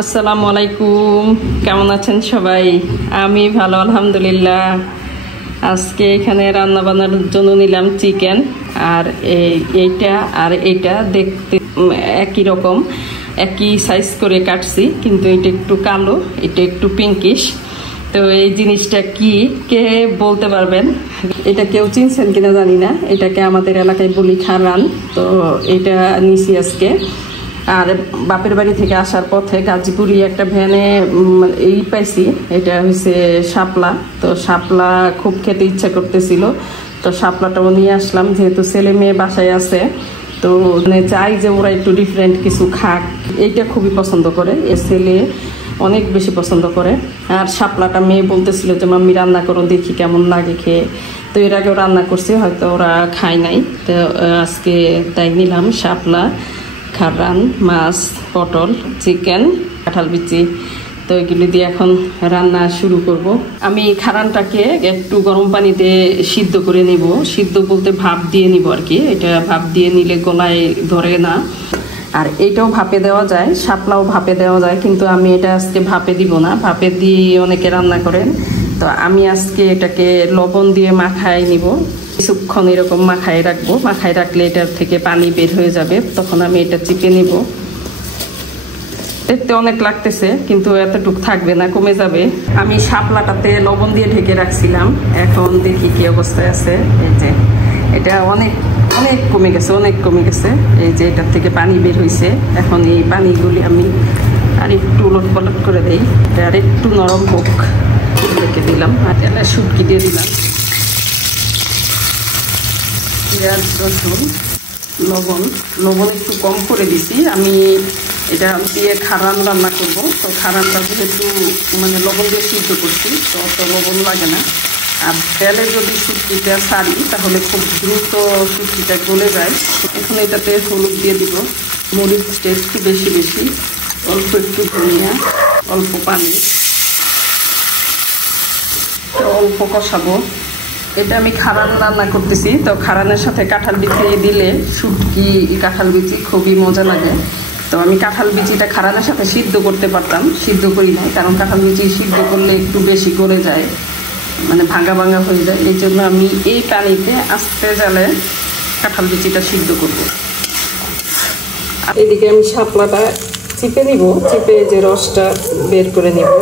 আসসালামু আলাইকুম, কেমন আছেন সবাই? আমি ভালো আলহামদুলিল্লাহ। আজকে এখানে রান্না বান্নার জন্য নিলাম চিকেন, আর এইটা দেখতে একই রকম, একই সাইজ করে কাটছি, কিন্তু এটা একটু কালো, এটা একটু পিঙ্কিশ। তো এই জিনিসটা কি, কে বলতে পারবেন? এটা কেউ চিনছেন কিনা জানি না। এটাকে আমাদের এলাকায় বলি খারান। তো এটা নিছি আজকে। আর বাপের বাড়ি থেকে আসার পথে গাজীপুরি একটা ভ্যানে এই পাইছি, এটা হচ্ছে শাপলা। তো শাপলা খুব খেতে ইচ্ছা করতেছিল, তো শাপলাটাও নিয়ে আসলাম, যেহেতু ছেলে মেয়ে বাসায় আছে। তো চাই যে ওরা একটু ডিফারেন্ট কিছু খাক। এইটা খুবই পছন্দ করে, এ ছেলে অনেক বেশি পছন্দ করে। আর শাপলাটা মেয়ে বলতেছিল যে মাম্মি রান্না করো, দেখি কেমন লাগে খেয়ে। তো এর আগেও রান্না করছি, হয়তো ওরা খায় নাই। তো আজকে তাই নিলাম শাপলা, খারান, মাছ, পটল, চিকেন, কাঁঠাল বিচি। তো এগুলি দিয়ে এখন রান্না শুরু করব। আমি খারানটাকে একটু গরম পানিতে সিদ্ধ করে নিব। সিদ্ধ বলতে ভাপ দিয়ে নিব আর কি। এটা ভাপ দিয়ে নিলে গলায় ধরে না। আর এটাও ভাপে দেওয়া যায়, শাপলাও ভাপে দেওয়া যায়, কিন্তু আমি এটা আজকে ভাপে দিব না। ভাপে দিয়ে অনেকে রান্না করেন, তো আমি আজকে এটাকে লবণ দিয়ে মাখায় নিব। কিছুক্ষণ এরকম মাখায় রাখবো। মাখায় রাখলে এটার থেকে পানি বের হয়ে যাবে, তখন আমি এটা চিপে নিব। দেখতে অনেক লাগতেছে, কিন্তু এতটুক থাকবে না, কমে যাবে। আমি শাপলাটাতে লবণ দিয়ে ঢেকে রাখছিলাম, এখন দেখি কি অবস্থায় আছে। এই যে এটা অনেক অনেক কমে গেছে, অনেক কমে গেছে। এই যে এটার থেকে পানি বের হয়েছে। এখন এই পানিগুলি আমি আর একটু উলট পালট করে দিই, এটা আর একটু নরম হোক। রেখে দিলাম, আর শুটকি দিয়ে দিলাম, পেঁয়াজ, রসুন, লবণ একটু কম করে দিছি। আমি এটা দিয়ে খারান রান্না করব। তো খারানটা যেহেতু লবণ দিয়ে সিদ্ধ করছি, তো অত লবণ লাগে না। আর তেলে যদি শুটকিটা ছাড়ি, তাহলে খুব দ্রুত শুটকিটা গলে যায়। এখন এটাতে হলুদ দিয়ে দিব, মরিচটা একটু বেশি বেশি, অল্প একটু ধনিয়া, অল্প পানি, অল্প কষাবো। এটা আমি খারান রান্না করতেছি, তো খারানের সাথে কাঁঠাল বিচি দিলে শুটকি কাঁঠাল বিচি খুবই মজা লাগে। তো আমি কাঁঠাল বিচিটা খারানের সাথে সিদ্ধ করতে পারতাম, সিদ্ধ করি নাই, কারণ কাঁঠাল বিচি সিদ্ধ করলে একটু বেশি গলে যায়, ভাঙা ভাঙা হয়ে যায়। এই জন্য আমি এই পানিতে আস্তে জালে কাঁঠাল বিচিটা সিদ্ধ করব। এদিকে আমি শাপলাটা চিপে নিব, চিপে যে রসটা বের করে নিব।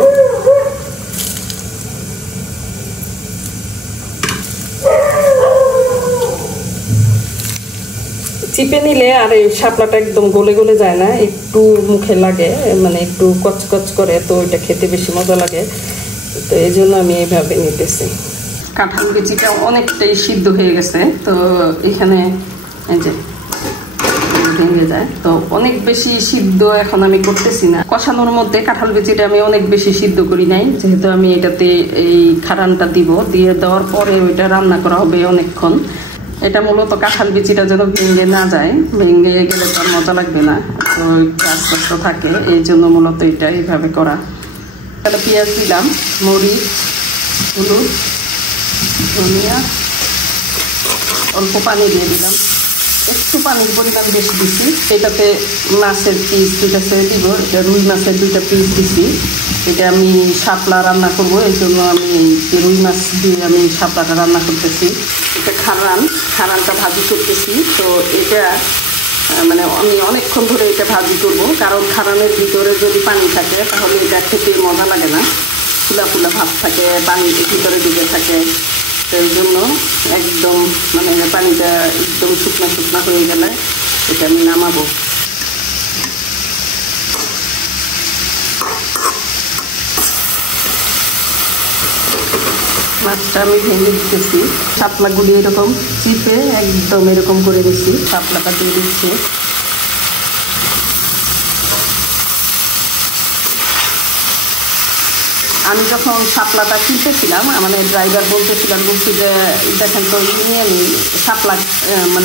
চিপে নিলে আর এই শাপলাটা একদম গলে গলে যায় না, একটু মুখে লাগে, একটু কচকচ করে, তো ওইটা খেতে বেশি মজা লাগে। তো এই জন্য আমি এইভাবে নিতেছি। কাঁঠাল বিচিটা অনেকটাই সিদ্ধ হয়ে গেছে, তো এখানে এই যে ভেঙে যায়। তো অনেক বেশি সিদ্ধ এখন আমি করতেছি না। কষানোর মধ্যে কাঁঠাল বিচিটা আমি অনেক বেশি সিদ্ধ করি নাই, যেহেতু আমি এটাতে এই খারানটা দিব, দিয়ে দেওয়ার পরে ওইটা রান্না করা হবে অনেকক্ষণ। এটা মূলত কাঁঠাল বিচিটা যেন ভেঙে না যায়, ভেঙে গেলে তো আর মজা লাগবে না, তো একটু আস্তে আস্তে থাকে, এই জন্য মূলত এটা এইভাবে করা। তাহলে পেঁয়াজ দিলাম, মরিচ, হলুদ, ধনিয়া, অল্প পানি দিয়ে দিলাম, একটু পানির পরিমাণ বেশি দিচ্ছি। এটাতে মাছের পিস দুটা ছেড়ে দিব, এটা রুই মাছের 2টা পিস দিচ্ছি। এটা আমি শাপলা রান্না করবো, এই জন্য আমি রুই মাছ দিয়ে আমি শাপলাটা রান্না করতেছি। এটা খারানটা ভাজি করতেছি। তো এটা আমি অনেকক্ষণ ধরে এটা ভাজি করব, কারণ খারানের ভিতরে যদি পানি থাকে তাহলে এটা খেতে মজা লাগে না, ফুলা ফুলা ভাব থাকে, পানি ভিতরে ডুবে থাকে। তো এই জন্য একদম পানিটা একদম শুকনা শুকনা হয়ে গেলে এটা আমি নামাবো। মাছটা আমি ভেঙে দিতেছি, শাপলাগুলি এরকম চিপে একদম এরকম করে দিচ্ছি, শাপলাটা দিয়ে দিচ্ছি। আমি যখন শাপলাটা কিনতেছিলাম, ড্রাইভার বলছি যে দেখেন তো নিয়ে নিই শাপলা,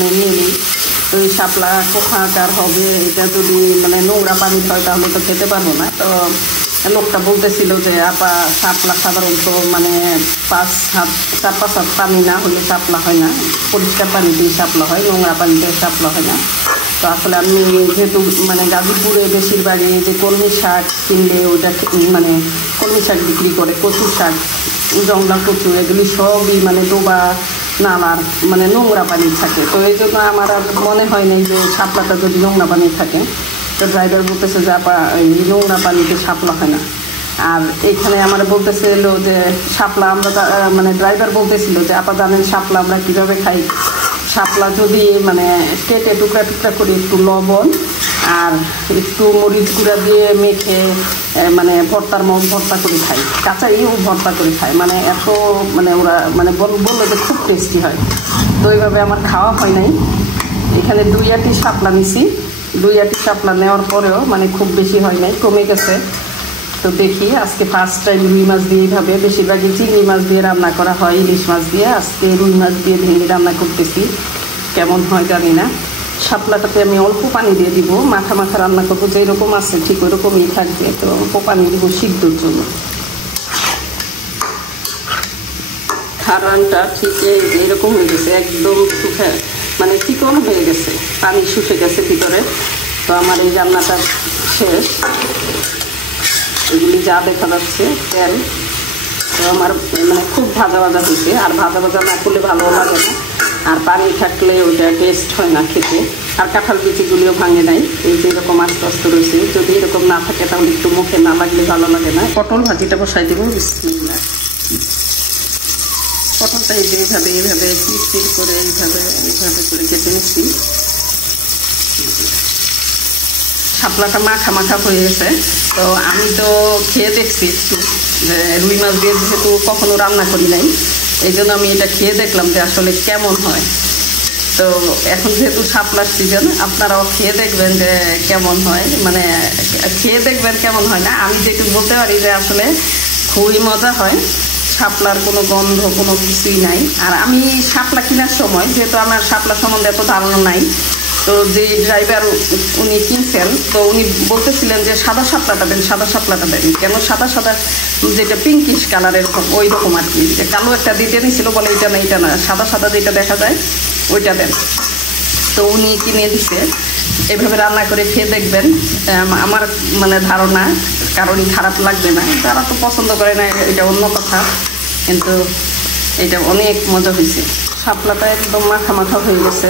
নিয়ে নিই। তো এই শাপলা কোথাকার হবে, এটা যদি নোংরা পানি হয় তাহলে তো খেতে পারবো না। তো লোকটা বলতেছিল যে আপা শাপলা সাধারণত 4-5 হাত পানি না হলে শাপলা হয় না, পরিষ্কার পানি দিয়ে শাপলা হয়, নোংরা পানি দিয়ে শাপলা হয় না। তো আসলে আমি যেহেতু মানে গাজীপুরে বেশিরভাগই যে কলমি শাক কিনলে ওটা মানে কলমি শাক বিক্রি করে, কচু শাক, জংলা কচু, এগুলি সবই মানে ডোবা নালার মানে নোংরা পানি থাকে। তো এই জন্য আমার আর মনে হয় নাই যে শাপলাটা যদি নোংরা পানি থাকে। তো ড্রাইভার বলতেছে যে আপা এই নোংরা পানিতে শাপলা হয় না। আর এইখানে আমার বলতেছিল যে শাপলা আমরা মানে ড্রাইভার বলতেছিল যে আপা জানেন শাপলা আমরা কীভাবে খাই? শাপলা যদি মানে কেটে টুকরা টুকরা করে একটু লবণ আর একটু মরিচ গুঁড়া দিয়ে মেখে মানে ভর্তা করে খাই, কাঁচাইও ভর্তা করে খায়, মানে এত মানে ওরা মানে বললো যে খুব টেস্টি হয়। তো এইভাবে আমার খাওয়া হয় নাই। এখানে 2 আটি শাপলা নিছি, 2 আটি শাপলা নেওয়ার পরেও মানে খুব বেশি হয় নাই, কমে গেছে। তো দেখি আজকে ফার্স্ট টাইম রুই মাছ দিয়ে এইভাবে, বেশিরভাগই চিংড়ি মাছ দিয়ে রান্না করা হয়, ইলিশ মাছ দিয়ে, আজকে রুই মাছ দিয়ে ভেঙে রান্না করতেছি। কেমন হয় জানি না। শাপলাটাতে আমি অল্প পানি দিয়ে দিব, মাখা মাখা রান্না করবো, যেরকম আছে ঠিক ওই রকমই থাকবে। তো অল্প পানি দিব সিদ্ধর জন্য। খারানটা ঠিক এইরকম হয়ে গেছে, একদম শুকে মানে চিকন হয়ে গেছে, পানি শুষে গেছে ভিতরে। তো আমার এই রান্নাটা শেষ। এগুলি যা দেখা যাচ্ছে তেল, তো আমার মানে খুব ভাজা ভাজা হয়েছে। আর ভাজা ভাজা না করলে ভালো লাগে না, আর পানি থাকলে ওটা টেস্ট হয় না খেতে। আর কাঁঠাল বিচিগুলিও ভাঙে নাই, এই যে এরকম আস্তে আস্তে রয়েছে। যদি এরকম না থাকে তাহলে একটু মুখে না লাগলে ভালো লাগে না। পটল ভাজিটা বসাই দেবো। বিসমিল্লাহ। পটলটা এই যে এইভাবে পিট করে এইভাবে করে কেটে নিচ্ছি। শাপলাটা মাখা মাখা হয়ে গেছে। তো আমি তো খেয়ে দেখছি একটু, যে রুই মাছ দিয়ে যেহেতু কখনো রান্না করি নাই, এই জন্য আমি এটা খেয়ে দেখলাম যে আসলে কেমন হয়। তো এখন যেহেতু শাপলার সিজন, আপনারাও খেয়ে দেখবেন যে কেমন হয়, মানে খেয়ে দেখবেন কেমন হয় না। আমি যেটু বলতে পারি যে আসলে খুবই মজা হয়, শাপলার কোনো গন্ধ কোনো কিছুই নাই। আর আমি শাপলা কেনার সময়, যেহেতু আমার শাপলা সম্বন্ধে এত ধারণা নাই, তো যে ড্রাইভার উনি কিনছেন, তো উনি বলতেছিলেন যে সাদা শাপলাটা দেন, সাদা শাপলাটা দেন। কেন সাদা সাদা যেটা পিঙ্কিশ কালারের ওই রকম আর কি, যে কালো একটা দিতে নিয়েছিল, বলে এটা না এটা না, সাদা সাদা যেটা দেখা যায় ওইটা দেন। তো উনি কিনে দিছে। এভাবে রান্না করে খেয়ে দেখবেন। আমার মানে ধারণা কারণই খারাপ লাগবে না। তারা তো পছন্দ করে না, এটা অন্য কথা, কিন্তু এটা অনেক মজা হয়েছে। শাপলাটা একদম মাখা মাখা হয়ে গেছে।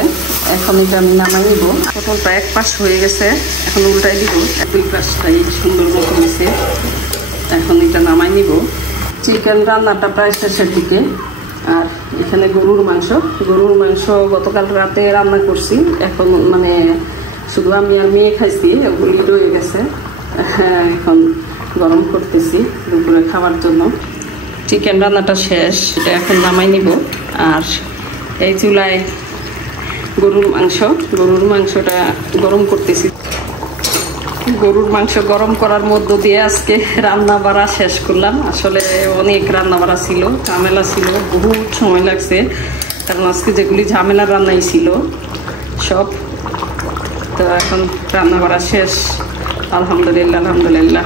এখন এটা আমি নামাই নিব। পটলটা এক পাশ হয়ে গেছে, এখন উল্টাই দিব। দুই পাশটাই সুন্দর মতো হয়েছে। এখন এটা নামাই নিব। চিকেন রান্নাটা প্রায় শেষের দিকে। আর এখানে গরুর মাংস গতকাল রাতে রান্না করছি। এখন মানে শুধু আমি আর মেয়ে খাইছি, ওগুলি রয়ে গেছে। হ্যাঁ, এখন গরম করতেছি দুপুরে খাওয়ার জন্য। চিকেন রান্নাটা শেষ, এটা এখন নামাই নিব। আর এই চুলায় গরুর মাংসটা গরম করতেছি। গরুর মাংস গরম করার মধ্য দিয়ে আজকে রান্না বাড়া শেষ করলাম। আসলে অনেক রান্না বাড়া ছিল, ঝামেলা ছিল, বহুত সময় লাগছে, কারণ আজকে যেগুলি ঝামেলার রান্নাই ছিল সব। তো এখন রান্না বাড়া শেষ, আলহামদুলিল্লাহ।